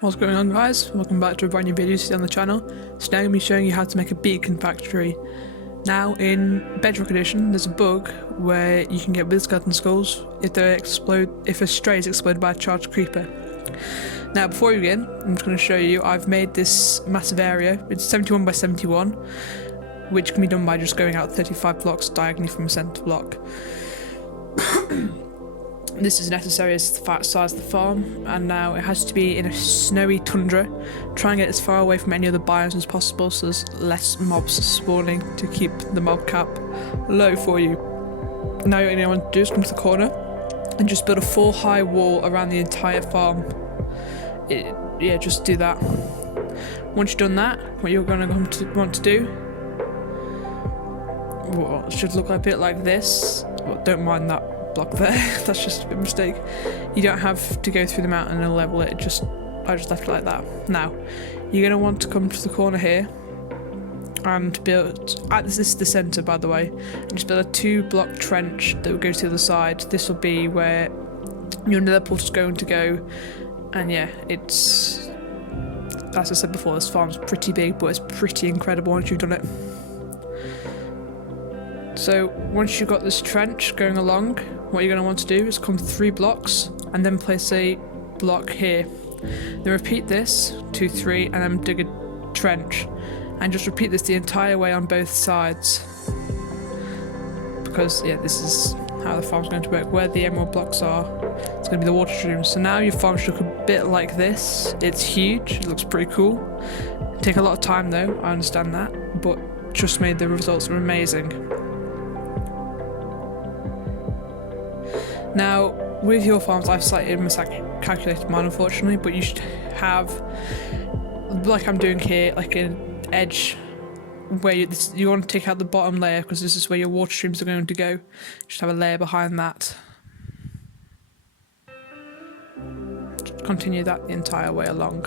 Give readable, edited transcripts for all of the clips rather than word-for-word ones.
What's going on, guys? Welcome back to a brand new video on the channel. Today I'm going to be showing you how to make a beacon factory. Now in Bedrock edition there's a bug where you can get wither skeleton skulls if a stray is exploded by a charged creeper. Now before we begin, I'm just going to show you I've made this massive area. It's 71 by 71, which can be done by just going out 35 blocks diagonally from a centre block. This is necessary as the size of the farm, and now it has to be in a snowy tundra. Try and get as far away from any other biomes as possible so there's less mobs spawning to keep the mob cap low for you. Now what you want to do is come to the corner and just build a 4-high wall around the entire farm. Yeah, just do that. Once you've done that, what you're going to want to do, well, it should look a bit like this. Well, don't mind that block there, that's just a mistake. You don't have to go through the mountain and level it, I just left it like that. Now, you're going to want to come to the corner here and build, this is the centre by the way, and just build a 2-block trench that will go to the other side. This will be where your nether portal is going to go, and yeah, it's, as I said before, this farm's pretty big, but it's pretty incredible once you've done it. So once you've got this trench going along, what you're going to want to do is come 3 blocks and then place a block here. Then repeat this, 2, 3, and then dig a trench. And just repeat this the entire way on both sides. Because, yeah, this is how the farm's going to work. Where the emerald blocks are, it's going to be the water streams. So now your farm should look a bit like this. It's huge, it looks pretty cool. It'll take a lot of time though, I understand that. But trust me, the results are amazing. Now, with your farms, I've slightly miscalculated mine unfortunately, but you should have, like I'm doing here, like an edge where you want to take out the bottom layer because this is where your water streams are going to go. Just have a layer behind that. Just continue that the entire way along.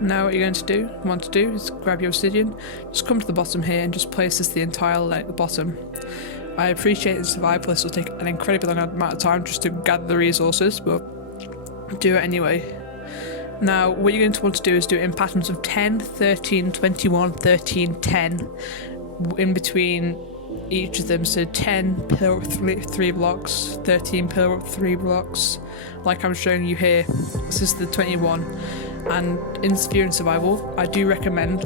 Now what you're going to want to do is grab your obsidian, just come to the bottom here and just place this the entire length at the bottom. I appreciate in survival this will take an incredibly long amount of time just to gather the resources, but do it anyway. Now what you're going to want to do is do it in patterns of 10, 13, 21, 13, 10 in between each of them, so 10 pillar up 3 blocks, 13 pillar up 3 blocks, like I'm showing you here. This is the 21. And in Sphere and Survival, I do recommend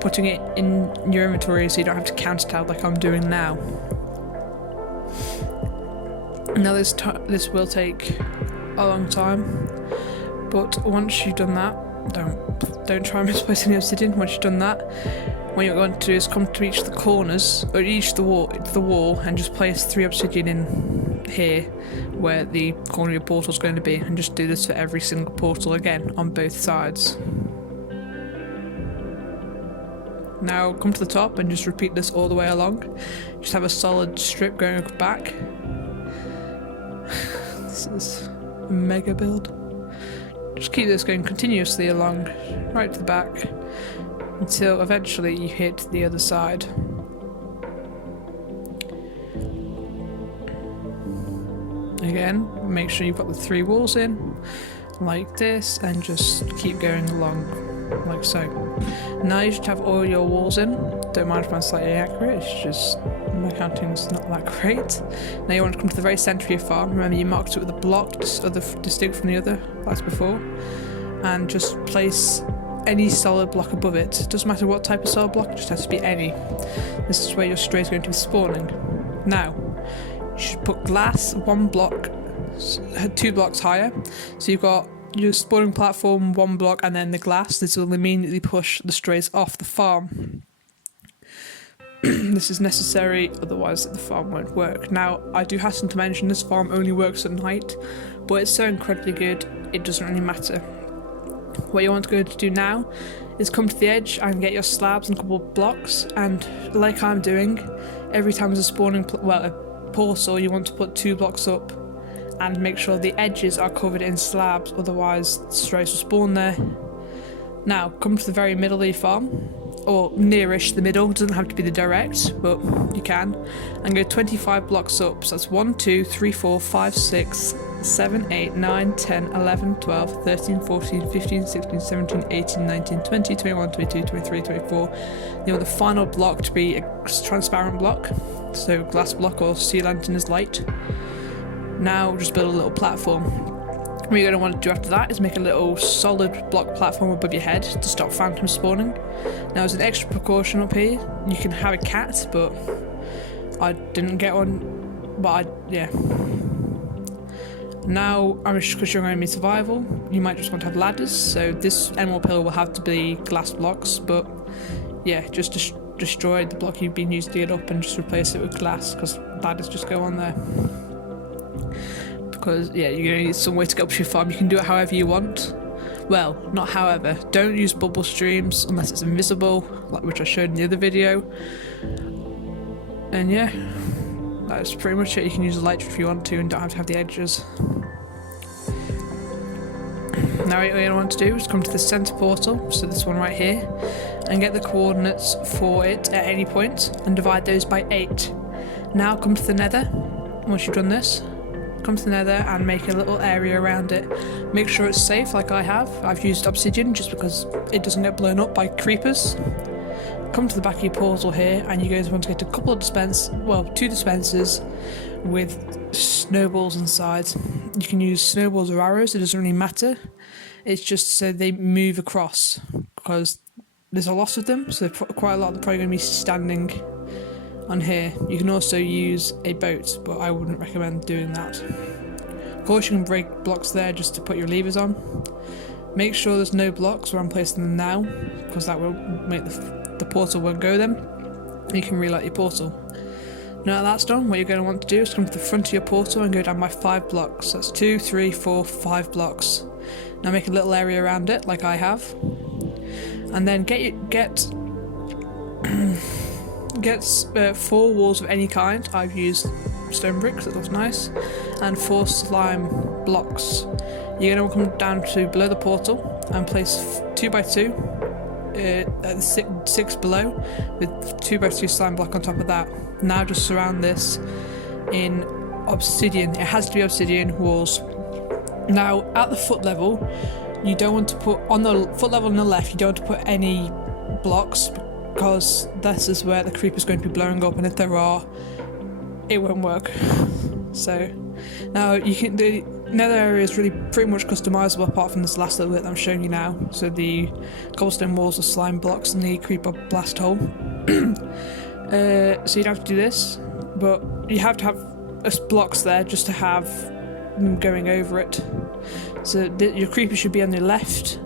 putting it in your inventory so you don't have to count it out like I'm doing now. Now this will take a long time, but once you've done that, don't try and misplace any obsidian. Once you've done that, what you're going to do is come to each of the corners, or each the wall, and just place 3 obsidian in here, where the corner of your portal is going to be, and just do this for every single portal again on both sides. Now come to the top and just repeat this all the way along. Just have a solid strip going back. This is a mega build. Just keep this going continuously along, right to the back, until eventually you hit the other side. Again, make sure you've got the 3 walls in, like this, and just keep going along, like so. Now you should have all your walls in. Don't mind if I'm slightly inaccurate, it's just my counting's not that great. Now you want to come to the very centre of your farm. Remember you marked it with a block, distinct from the other, as before, and just place any solid block above it. Doesn't matter what type of solid block, it just has to be any. This is where your stray is going to be spawning. Now, you should put glass 1 block, 2 blocks higher. So you've got your spawning platform 1 block and then the glass. This will immediately push the strays off the farm. This is necessary, otherwise the farm won't work. Now, I do hasten to mention this farm only works at night, but it's so incredibly good, it doesn't really matter. What you want to go to do now is come to the edge and get your slabs and a couple of blocks, and like I'm doing, every time there's a spawning portal, you want to put 2 blocks up and make sure the edges are covered in slabs, otherwise the strays will spawn there. Now come to the very middle of your farm or nearish the middle. It doesn't have to be the direct, but you can. And go 25 blocks up. So that's 1, 2, 3, 4, 5, 6, 7, 8, 9, 10, 11, 12, 13, 14, 15, 16, 17, 18, 19, 20, 21, 22, 23, 24. You want the final block to be a transparent block, so glass block or sea lantern is light. Now just build a little platform. What you're going to want to do after that is make a little solid block platform above your head to stop phantoms spawning. Now as an extra precaution up here, you can have a cat, but I didn't get one, but yeah. Now, because you're going to be survival, you might just want to have ladders, so this emerald pillar will have to be glass blocks, but yeah, just destroy the block you've been using to get up and just replace it with glass, because ladders just go on there. Because yeah, you're going to need some way to get up to your farm. You can do it however you want. Well, not however. Don't use bubble streams unless it's invisible, like which I showed in the other video. And yeah, that's pretty much it. You can use the light if you want to and don't have to have the edges. Now what you're going to want to do is come to the centre portal, so this one right here, and get the coordinates for it at any point and divide those by 8. Now come to the nether. Once you've done this, come to the nether and make a little area around it. Make sure it's safe like I have. I've used obsidian just because it doesn't get blown up by creepers. Come to the back of your portal here and you're going to want to get a couple of 2 dispensers with snowballs inside. You can use snowballs or arrows, it doesn't really matter. It's just so they move across, because there's a lot of them, so quite a lot are probably going to be standing on here. You can also use a boat, but I wouldn't recommend doing that. Of course you can break blocks there just to put your levers on. Make sure there's no blocks where I'm placing them now, because that will make the portal won't go then. You can relight your portal. Now that that's done, what you're going to want to do is come to the front of your portal and go down by 5 blocks. So that's 2, 3, 4, 5 blocks. Now make a little area around it, like I have. And then get 4 walls of any kind. I've used stone bricks, that looks nice. And 4 slime blocks. You're going to come down to below the portal and place 2 by 2 at the 6 below with 2 by 2 slime block on top of that. Now just surround this in obsidian. It has to be obsidian walls. Now at the foot level, you don't want to put, on the foot level on the left, you don't want to put any blocks, because this is where the creeper's going to be blowing up, and if there are, it won't work. So now you can, the nether area is really pretty much customizable apart from this last little bit that I'm showing you now. So the cobblestone walls are slime blocks and the creeper blast hole. So you don't have to do this, but you have to have blocks there just to have them going over it. So your creeper should be on the left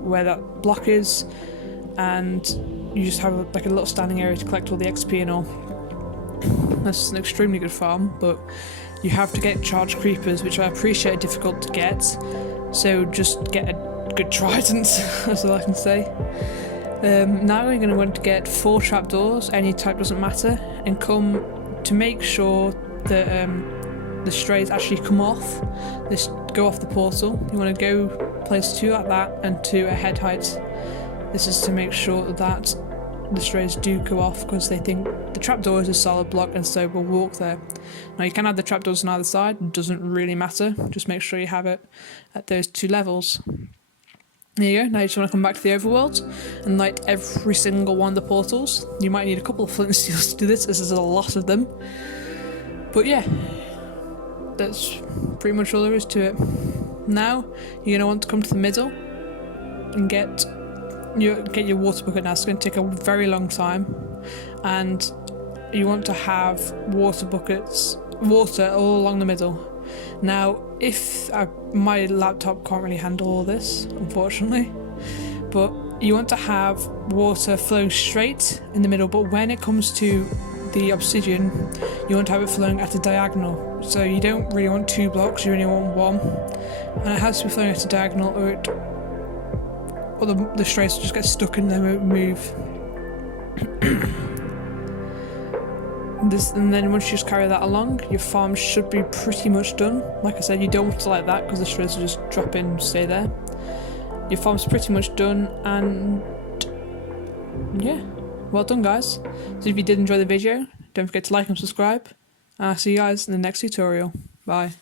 where that block is, and you just have like a little standing area to collect all the XP and all. That's an extremely good farm, but you have to get charged creepers, which I appreciate are difficult to get, so just get a good trident, that's all I can say. Now you're going to want to get 4 trapdoors, any type doesn't matter, and come to make sure that the strays actually come off, go off the portal. You want to go place 2 like that and 2 at head height. This is to make sure that the strays do go off, because they think the trapdoor is a solid block and so will walk there. Now you can have the trapdoors on either side, it doesn't really matter, just make sure you have it at those 2 levels. There you go. Now you just want to come back to the overworld and light every single one of the portals. You might need a couple of flint and steels to do this, as there's a lot of them. But yeah, that's pretty much all there is to it. Now you're going to want to come to the middle and get your water bucket. Now it's going to take a very long time, and you want to have water buckets, water all along the middle. Now if my laptop can't really handle all this, unfortunately, but you want to have water flowing straight in the middle, but when it comes to the obsidian, you want to have it flowing at a diagonal. So you don't really want 2 blocks, you only want 1, and it has to be flowing at a diagonal, or the strays just get stuck and they won't move. And then once you just carry that along, your farm should be pretty much done. Like I said, you don't want to like that, because the strays will just drop in and stay there. Your farm's pretty much done, and yeah, well done, guys. So if you did enjoy the video, don't forget to like and subscribe. I'll see you guys in the next tutorial. Bye.